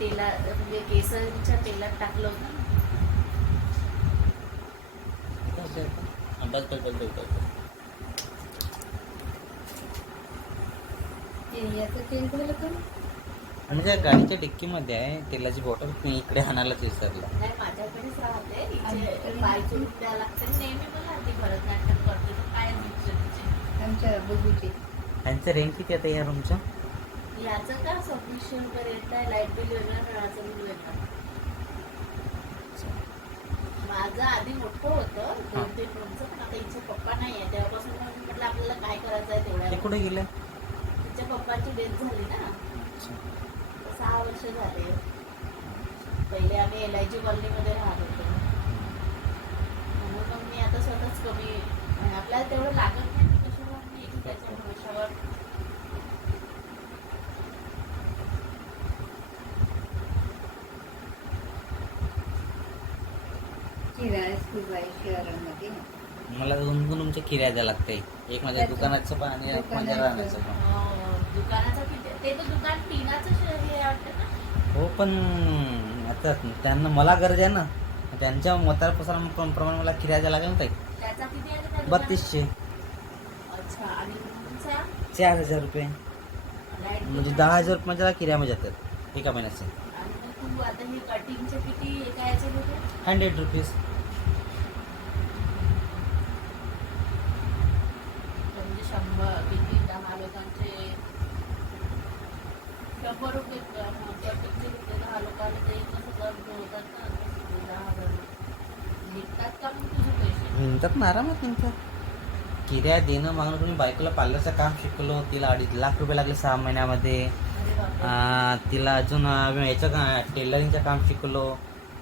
तेला म्हणजे केसरच्या तेलात टाकलं होतं ना. याचं तेल झालं का? म्हणजे गाडीच्या डिक्कीमध्ये आहे तेलाची बॉटल, मी इकडे आणायलाच विसरला. नाही माझ्याकडेच राहते, आणि इथे पाय चोरून द्यावं लागतं. नेहमी मला ती भरतनाट्यम करते तर काय दिसतं तिचे. आमच्या बघूचे त्यांचं रेंट किती आता या रूमचं? याचं का 2600 रुपये रेट आहे. लाईट बिल वेगळं, नळाचं बिल वेगळं. माझं आधी मोठं होतं 2-3 रूमचं, पण आता हिचे पप्पा नाही आहे तेव्हापासून मग म्हटलं आपल्याला काय करायचं आहे ते तेवढ्या. कुठे गेले? तिच्या पप्पाची डेथ झाली ना, 6 वर्ष झाले. पहिले आम्ही LIG कॉलनीमध्ये राहत होतो, म्हणून मग मी आता स्वतःच कमी, आणि आपल्याला तेवढं लागत नाही कशाला मी त्याच्या भरोशावर. किरायाच खूप आहे शहरामध्ये. मला 2 रूमच्या किराया द्यायला लागते, एक माझ्या दुकानाचं पण आणि एक माझ्या राहण्याचं पण. दुकानाचं किती? ते तर दुकान टिनाचं हे वाटतं ना. हो पण आता त्यांना मला गरज आहे ना, त्यांच्या प्रमाणे मला किराया द्यायला लागेल ना ताई. त्याचा किती आहे त्या दुकानात? 3200. अच्छा, आणि रूमचा 4000 रुपये, लाईट बिल म्हणजे 10,000 रुपये माझ्या किरायामध्ये जातात एका महिन्याचे. आणि मग तू आता हे कटिंगचे किती एका याचे घेते? 100 रुपीज. म्हणजे 100 किती, 10 लोकांचे 100 रुपये. कटिंगचे किती 10 लोकांना ते कसं होतात ना, 10,000 निघतात का मग तुझे पैसे? निघतात ना, आरामात निघतात. किराया देणं मागणं, तुम्ही बायकोला पार्लरचं काम शिकवलं, तिला 2.5 लाख रुपये लागले 6 महिन्यामध्ये. अरे बापरे. तिला अजून याचं का टेलरिंगचं काम शिकलो,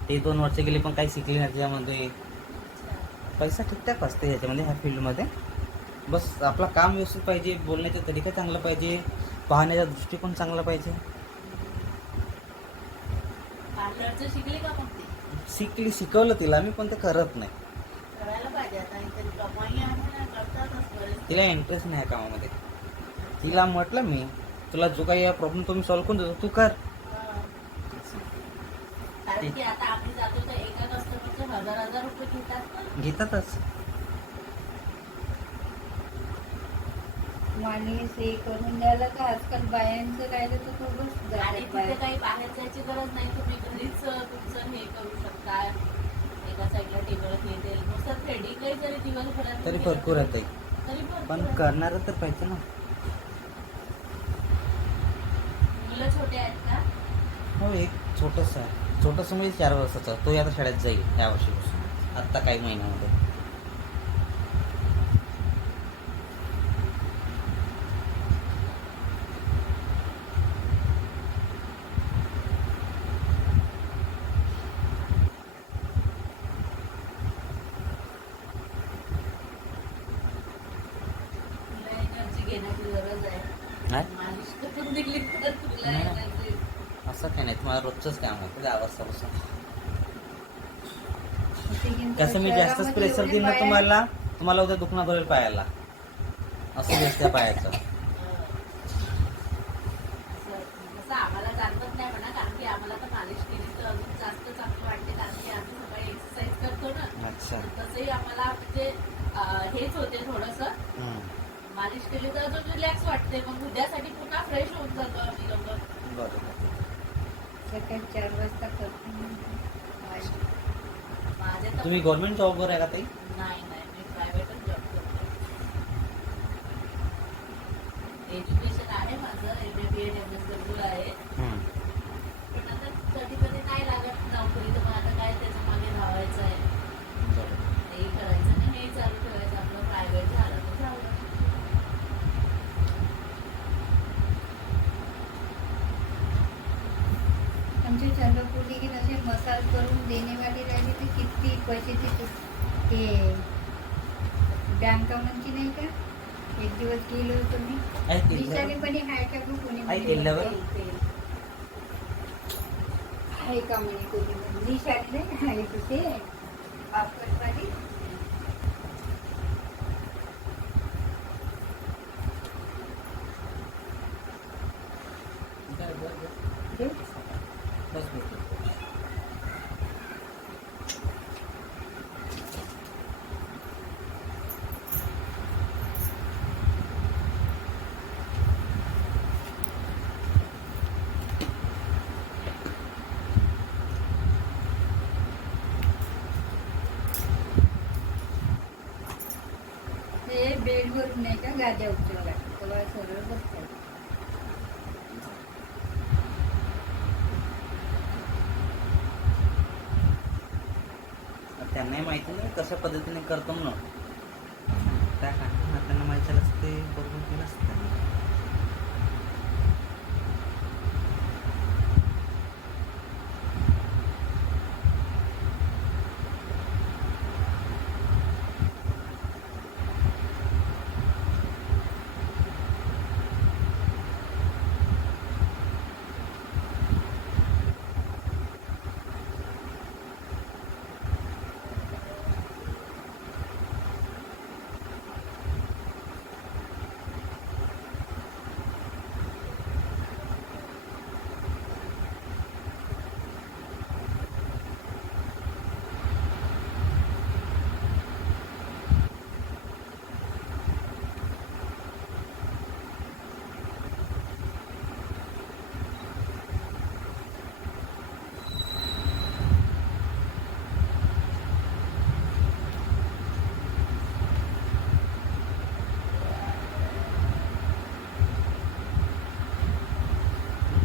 ते 2 वर्ष गेली पण काही शिकली नाही त्याच्यामध्ये. पैसा ठीकठाक असते ह्याच्यामध्ये, ह्या फील्डमध्ये. बस आपलं काम व्यवस्थित पाहिजे, बोलण्याचा तरीका चांगला पाहिजे, पाहण्याचा दृष्टिकोन चांगला पाहिजे. पार्लरचं शिकली का मग ती? शिकवलं तिला मी, पण ते करत नाही. करायला पाहिजे आता, इथे कमाई आहे ना, करतातच बरेच. तिला इंटरेस्ट नाही या कामामध्ये. तिला म्हटलं मी, तुला जो काही प्रॉब्लेम तो मी सॉल्व्ह करून देतो, तू कर. कारण की आता आम्ही जातो तर एका कस्टमरचे 1000 रुपये घेतात ना. घेतातच. माणूस हे करून द्यायला का आजकाल बायांचं राहिलं तर खूपच आणि जातात तिथे बाया. काही बाहेर जायची गरज नाही, तुम्ही घरीच तुमचं हे करू शकता. एका साईडला टेबल हे देईल, नुसतं थ्रेडिंगही जरी दिवसभरात तरी केलं भरपूर आहे ताई. तरी भरपूर पण आहे. करणारं तर पाहिजे ना. मुलं छोटे आहेत का? हो, एक छोटंसं म्हणजे 4 वर्षाचा, तो आता शाळेत जाईल या वर्षीपासून, आत्ता काही महिन्यामध्ये. तुला एनर्जी घेण्याची गरज आहे. नाही मालिश करून दिली तर तुला नाही. एनर्जी. असं काही नाही, तुम्हाला रोजचंच काम आहे, ते वाजतापासून. कसं मी जास्तच शहरामध्ये प्रेशर एवढे देईन ना बाया- तुम्हाला उद्या दुखणं भरेल पायाला, असं दिसतं त्या पायाचं. असं आम्हाला जाणवत नाही म्हणा, कारण की आम्हाला तर मालिश केली तर अजून जास्त चांगलं वाटते, कारण की आम्ही सकाळी एक्सरसाइज करतो ना. अच्छा. तसंही आम्हाला म्हणजे हेच होते थोडंसं. मालिश केली तर अजून रिलॅक्स वाटते, मग उद्यासाठी पुन्हा फ्रेश होऊन जातो आम्ही लोक. बरोबर. सकाळी 4 वाजता करतो. माझे तर तुम्ही गव्हर्नमेंट जॉबवर आहे का ताई? नाही, मी प्रायव्हेटच जॉब करतो. एज्युकेशन आहे माझं, MA BEd MSW आहे. पण आता कधी कधी नाही लागत नोकरी, तर मग आता काय त्याच्या मागे धावायचं आहे. तेही करायचं नाही, हे चालू ठेवायचं आपलं. प्रायव्हेट झालं तर झालं. आमच्या चंद्रपूरली की असे मसाज करून देणेवाली राहिली तर किती पैसे तिथे हे बँका म्हणजे नाही का, एक दिवस गेलो होतो मी. दिसालीपणे हाय का गं कोणी केल्यावर? आहे का म्हणे कोणी, दिसाली नाही आहे तिथे आपली. बेडवरून नाही का गाद्या उचलावं लागतं तेव्हा सरळ बसतात. त्यांनाही माहिती नाही कशा पद्धतीने करतो म्हणून. त्या काकांना त्यांना माहिती झालं असते बरोबर केलं असतं त्यांनी.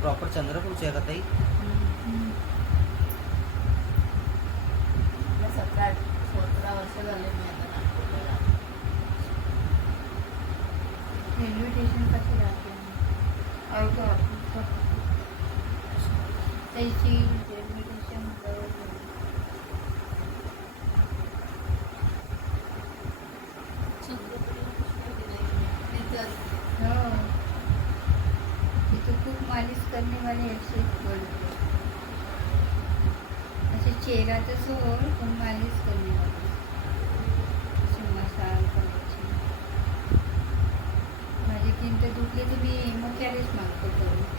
प्रॉपर चंद्रपूरची आहे का ताई? मला 17 वर्ष झाले मी आता नागपूरला. रेल्वे स्टेशन पाशी राहते त्याची रेल्वे स्टेशन चंद्रपूरला कशी गेले तिथं हो तिथे खूप मालिश करने वाले असे बोलते असे चेहरा तर सोड पण मालिश करने वाले असे मसाज करायचे. माझे तीन तर दुखले तर मी मुख्यालेच मागतो करून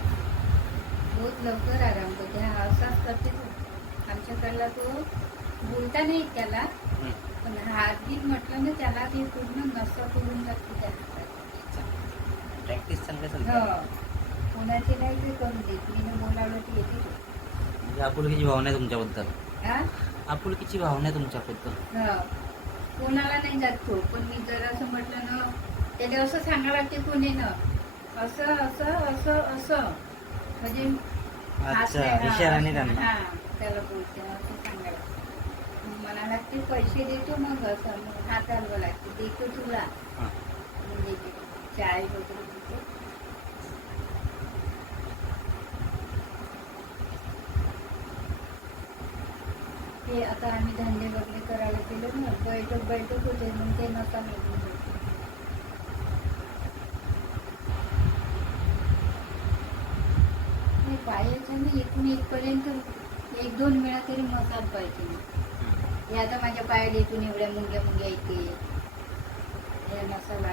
बहुत लवकर आराम करते. हा असाच करते तो आमच्याकडला तो बोलता नाही त्याला हम्म. पण हात बीत म्हटलं ना त्याला ते पूर्ण नसा करून टाकते त्या प्रॅक्टिस चांगली असेल हो तर. कोणाचे नाही ते करून देत मी बोलावलं ते येते ते. म्हणजे आपुलकीची भावना आहे तुमच्याबद्दल. हा आपुलकीची भावना आहे तुमच्याबद्दल. हो कोणाला नाही जात तो पण मी जर असं म्हटलं ना त्याला असं सांगावं लागते कोणी ना असं असं असं असं म्हणजे हात अच्छा नाही- हा, इशाराने असं- त्यांना. हा त्याला बोलते असं सांगायला मग मला लागते पैसे देतो मग असं मग हात हलवा लागते देतो तुला हां. मग देते चाय वगैरे देते. ते आता आम्ही धंदे वगैरे करायला गेलो ना बैठक होते मग ते नका निघून जाते. नाही पायाच्या ना इथून इथपर्यंत 1-2 वेळा तरी मसाज पाहिजे. हे आता माझ्या पायाला इथून एवढ्या मुंग्या येते हे मसाला